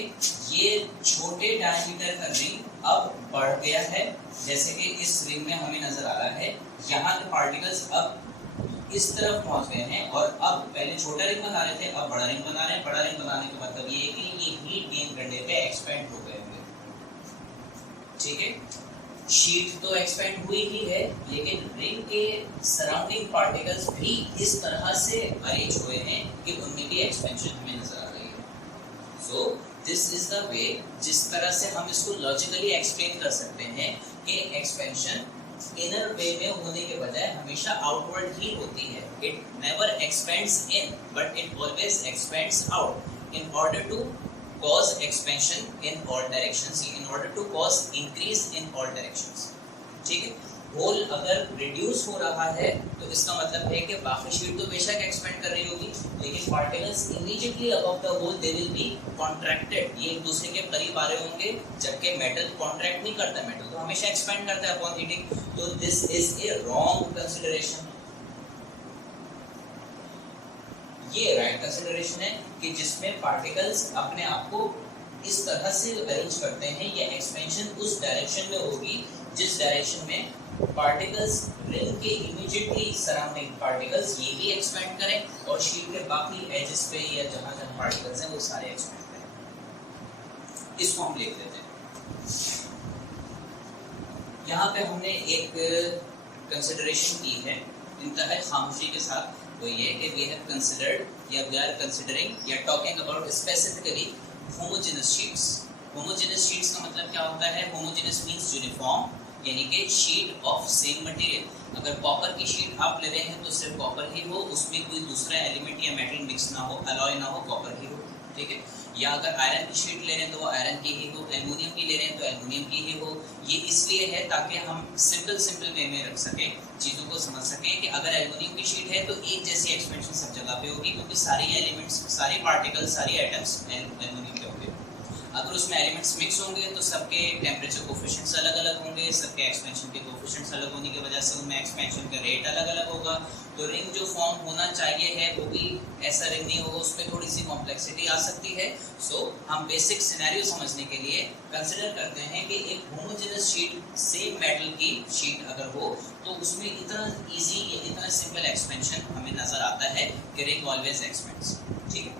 ये छोटे डायमीटर का रिंग अब बढ़ गया है, जैसे कि इस रिंग में हमें नजर आ रहा है। यहाँ के पार्टिकल्स अब इस तरफ पहुंच गए हैं और अब पहले छोटा रिंग बना रहे थे, अब बड़ा रिंग बना रहे हैं। बड़ा रिंग बनाने का मतलब ये है कि ये हीट गेन करने पे एक्सपेंड हो गए होंगे, ठीक है। शीट तो एक्सपेंड हुई ही है, लेकिन रिंग के सराउंडिंग पार्टिकल्स भी इस तरह से अरेंज हुए हैं कि उनमें भी एक्सपेंशन हमें नजर आ रही है। So this is the way जिस तरह से हम इसको लॉजिकली एक्सप्लेन कर सकते हैं कि एक्सपेंशन इनर वे में होने के बजाय हमेशा आउटवर्ड ही होती है। It never expands in but it always expands out in order to cause expansion in all directions, in order to cause increase in all directions, ठीक है। होल अगर रिड्यूस हो रहा है तो इसका मतलब है कि बाकी शीट तो बेशक एक्सपेंड कर रही होगी, लेकिन particles immediately above the hole they will be contracted, ये एक दूसरे के करीब आ रहे होंगे, जबकि मेटल कॉन्ट्रैक्ट नहीं करता, मेटल तो हमेशा एक्सपेंड करता है अपॉन हीटिंग। तो this is a wrong consideration. ये राइट कंसीडरेशन है कि जिसमें पार्टिकल्स अपने आप को इस तरह से अरेंज करते हैं, या एक्सपेंशन उस डायरेक्शन में होगी जिस डायरेक्शन में पार्टिकल्स रिंग के इमीडिएटली सराउंडिंग पार्टिकल्स ये भी एक्सपेंड करें और शीट के बाकी एजेस पे या जहां जहां पार्टिकल्स हैं वो सारे एक्सपेंड करें। इसको हम लिख देते हैं। यहाँ पे हमने एक कंसीडरेशन की है इंतहाई खामोशी के साथ, वो ये कि we have considered या we are considering या talking about specifically homogeneous sheets। homogeneous sheets का मतलब क्या होता है? homogeneous means uniform, यानी कि sheet of same material। अगर कॉपर की शीट आप ले रहे हैं तो सिर्फ कॉपर ही हो, उसमें कोई दूसरा एलिमेंट या मेटल मिक्स ना हो, अलॉय ना हो, कॉपर ही हो, ठीक है। या अगर आयरन की शीट ले रहे हैं तो वो आयरन की ही हो, एल्युमिनियम की ले रहे हैं तो एल्युमिनियम की ही हो। ये इसलिए है ताकि हम सिंपल वे में रख सकें, चीज़ों को समझ सकें कि अगर एल्युमिनियम की शीट है तो एक जैसी एक्सपेंशन सब जगह पे होगी, क्योंकि सारी एलिमेंट्स, सारे पार्टिकल्स, सारी एटम्स एल्युमिनियम के होंगे। अगर उसमें एलिमेंट्स मिक्स होंगे तो सबके टेम्परेचर कोफिशिएंट्स अलग अलग होंगे, सबके एक्सपेंशन के कोफिशिएंट्स अलग होने की वजह से उनमें एक्सपेंशन का रेट अलग अलग होगा। तो रिंग जो फॉर्म होना चाहिए है वो भी ऐसा रिंग नहीं होगा, उसमें थोड़ी सी कॉम्प्लेक्सिटी आ सकती है। सो हम बेसिक सिनेरियो समझने के लिए कंसिडर करते हैं कि एक होमोजेनस शीट, सेम मेटल की शीट अगर हो तो उसमें इतना इजी या इतना सिंपल एक्सपेंशन हमें नजर आता है कि रिंग ऑलवेज एक्सपेंड्स, ठीक है।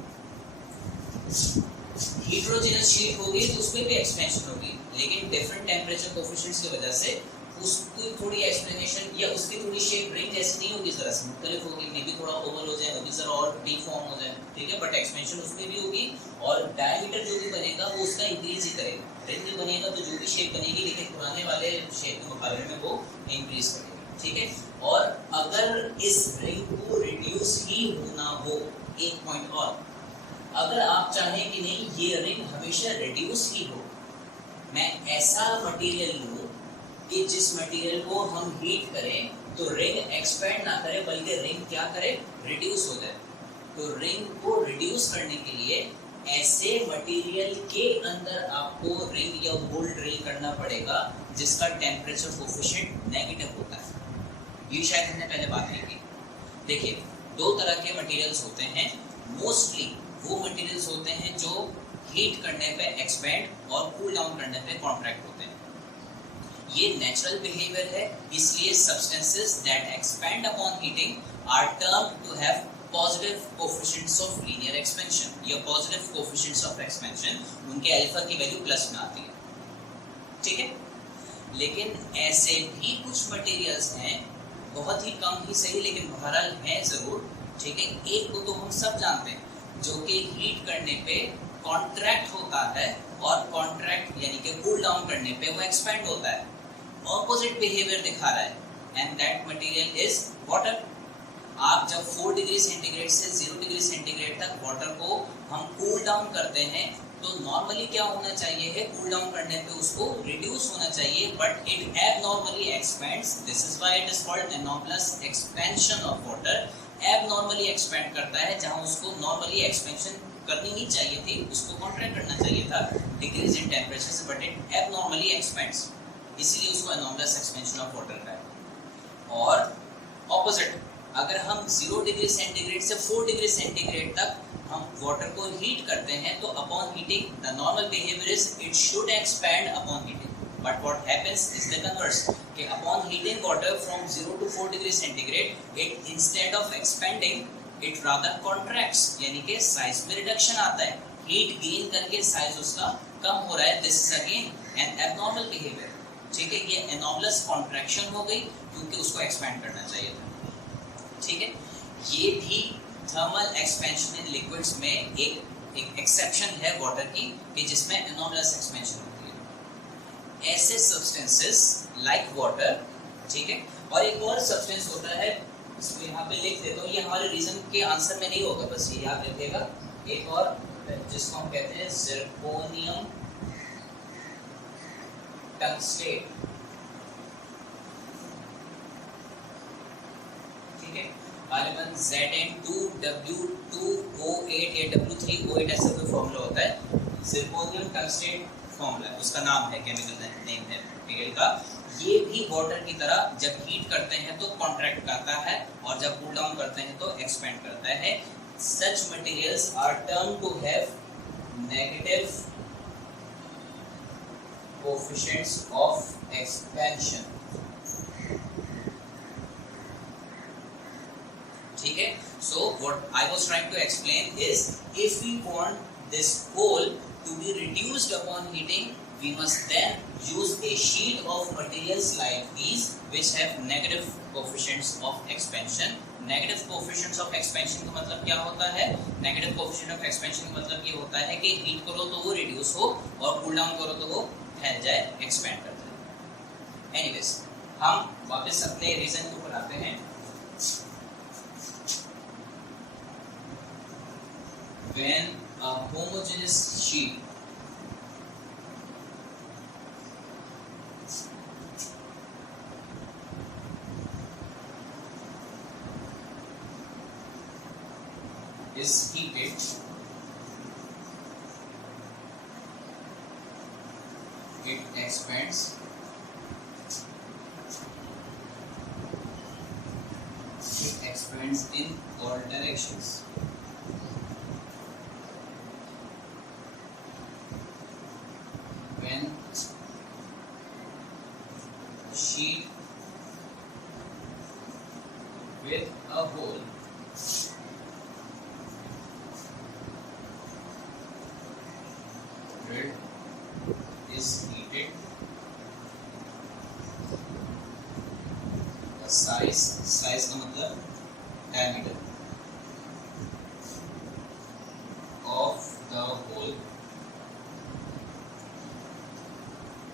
हेटेरोजेनस शीट होगी तो उसमें भी एक्सपेंशन होगी, लेकिन डिफरेंट टेम्परेचर कोफिशिएंट्स की वजह से उसकी थोड़ी एक्सप्लेनेशन या उसकी थोड़ी शेप रिंग जैसी नहीं होगी, जरा सी मुख्तलिफ होगी, मे बी थोड़ा ओवल हो जाए, मे बी जरा और डीफॉर्म हो जाए, ठीक है। बट एक्सपेंशन उसमें भी होगी और डायमीटर जो भी बनेगा वो उसका इंक्रीज ही करेगा। रिंग जो बनेगा तो जो भी शेप बनेगी, लेकिन पुराने वाले शेप के मुकाबले में वो इंक्रीज करेगा, ठीक है। और अगर इस रिंग को रिड्यूस ही होना हो, एक पॉइंट और, अगर आप चाहें कि नहीं ये रिंग हमेशा रिड्यूस ही हो, मैं ऐसा मटेरियल लूँ कि जिस मटेरियल को हम हीट करें तो रिंग एक्सपेंड ना करे बल्कि रिंग क्या करे, रिड्यूस हो जाए। तो रिंग को रिड्यूस करने के लिए ऐसे मटेरियल के अंदर आपको रिंग या होल ड्रिल करना पड़ेगा जिसका टेम्परेचर कोफिशिएंट नेगेटिव होता है। ये शायद हमने पहले बात की थी। देखिए, दो तरह के मटेरियल्स होते हैं। मोस्टली वो मटेरियल्स होते हैं जो हीट करने पे एक्सपेंड और कूल डाउन करने पे कॉन्ट्रैक्ट होते हैं। ये नेचुरल बिहेवियर है, इसलिए substances that expand upon heating are termed to have positive coefficients of linear expansion या पॉजिटिव कोफिशिएंट्स ऑफ एक्सपेंशन। उनके अल्फा की वैल्यू प्लस में आती है, ठीक है। लेकिन ऐसे भी कुछ मटेरियल्स हैं, बहुत ही कम ही सही लेकिन बहरहाल हैं जरूर, ठीक है। एक को तो हम सब जानते हैं जो कि हीट करने पे कॉन्ट्रैक्ट होता है और कॉन्ट्रैक्ट यानी कि कूल डाउन करने पे वो एक्सपेंड होता है, ऑपोजिट बिहेवियर दिखा रहा है, and that material is water. आप जब 4 डिग्री सेंटीग्रेड से 0 डिग्री सेंटीग्रेड तक वाटर को हम कूल डाउन करते हैं तो नॉर्मली क्या होना चाहिए है, कूल डाउन करने पे उसको रिड्यूस होना चाहिए, but it abnormally expands. This is why it is called anomalous expansion of water. Abnormally expand करता है जहां उसको नॉर्मली एक्सपेंशन करनी ही चाहिए थी, उसको कॉन्ट्रैक्ट करना चाहिए था डिग्रीज इन टेम्परेचर से, बट इट एबनॉर्मली एक्सपेंड्स, इसलिए उसको एनॉमलस एक्सपेंशन ऑफ वाटर का है। और ऑपोजिट अगर हम 0 डिग्री सेंटीग्रेड से 4 डिग्री सेंटीग्रेड तक हम वाटर को हीट करते हैं तो upon heating the normal behaviour is it should expand upon heating, but what happens is the converse कि upon heating water from 0 to 4 degree centigrade it instead of expanding it rather contracts, यानी कि size में reduction आता है, heat gain करके size उसका कम हो रहा है। This is again an abnormal behaviour, ठीक है, ये एनॉमलस कॉन्ट्रैक्शन हो गई क्योंकि उसको एक्सपैंड करना चाहिए था, ठीक है। ये भी थर्मल एक्सपेंशन इन लिक्विड्स में एक एक्सेप्शन है वाटर की कि जिसमें एनॉमलस एक्सपेंशन होती है। ऐसे सब्सटेंसेस लाइक वाटर, ठीक है, और एक और सब्सटेंस होता है, इसको यहाँ पे लिख देता हूँ, ये हमारे रीजन के आंसर में नहीं होगा, बस ये याद रखिएगा। एक और जिसको हम कहते हैं जिरकोनियम टंगस्टेट, ठीक है, गालिबन Zn2W2O8 या W3O8 ऐसा कोई फॉर्मूला होता है, जिरकोनियम टंगस्टेट फॉर्मूला, उसका नाम है, केमिकल नेम है मटेरियल का। ये भी वाटर की तरह जब हीट करते हैं तो कॉन्ट्रैक्ट करता है और जब कूल डाउन करते हैं तो एक्सपेंड करता है। Such materials are termed to have negative coefficients of expansion, ठीक है। So what I was trying to explain is if we want this whole to be reduced upon heating, we must then use a sheet of materials like these which have negative coefficients of expansion. Negative coefficients of expansion का मतलब क्या होता है? Negative coefficient of expansion का मतलब ये होता है कि हीट करो तो वो रिड्यूस हो और कूल डाउन करो तो वो फैल जाए, एक्सपेंड कर जाए। एनीवेज, हम वापस अपने रीजन को बनाते हैं। When a homogeneous sheet is heated, it expands in all directions. When sheet with a hole is heated, the size का मतलब diameter of the hole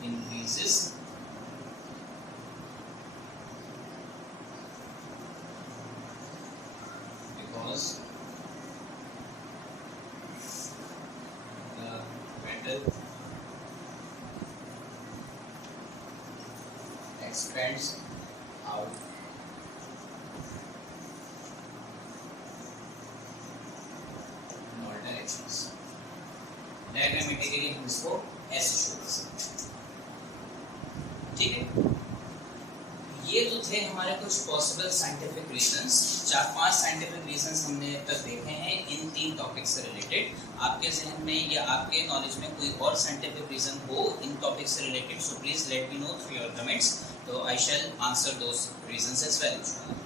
increases because the metal expands out in all directions. Diagrammatically हम इसको ऐसे show कर सकते हैं, ठीक है। ये तो थे हमारे कुछ possible scientific reasons, 4-5 scientific reasons हमने अब तक देखे हैं इन 3 टॉपिक्स से रिलेटेड। आपके जहन में या आपके नॉलेज में कोई और साइंटिफिक रीजन हो इन टॉपिक्स से related, so please let me know through your comments, so I shall answer those reasons as well.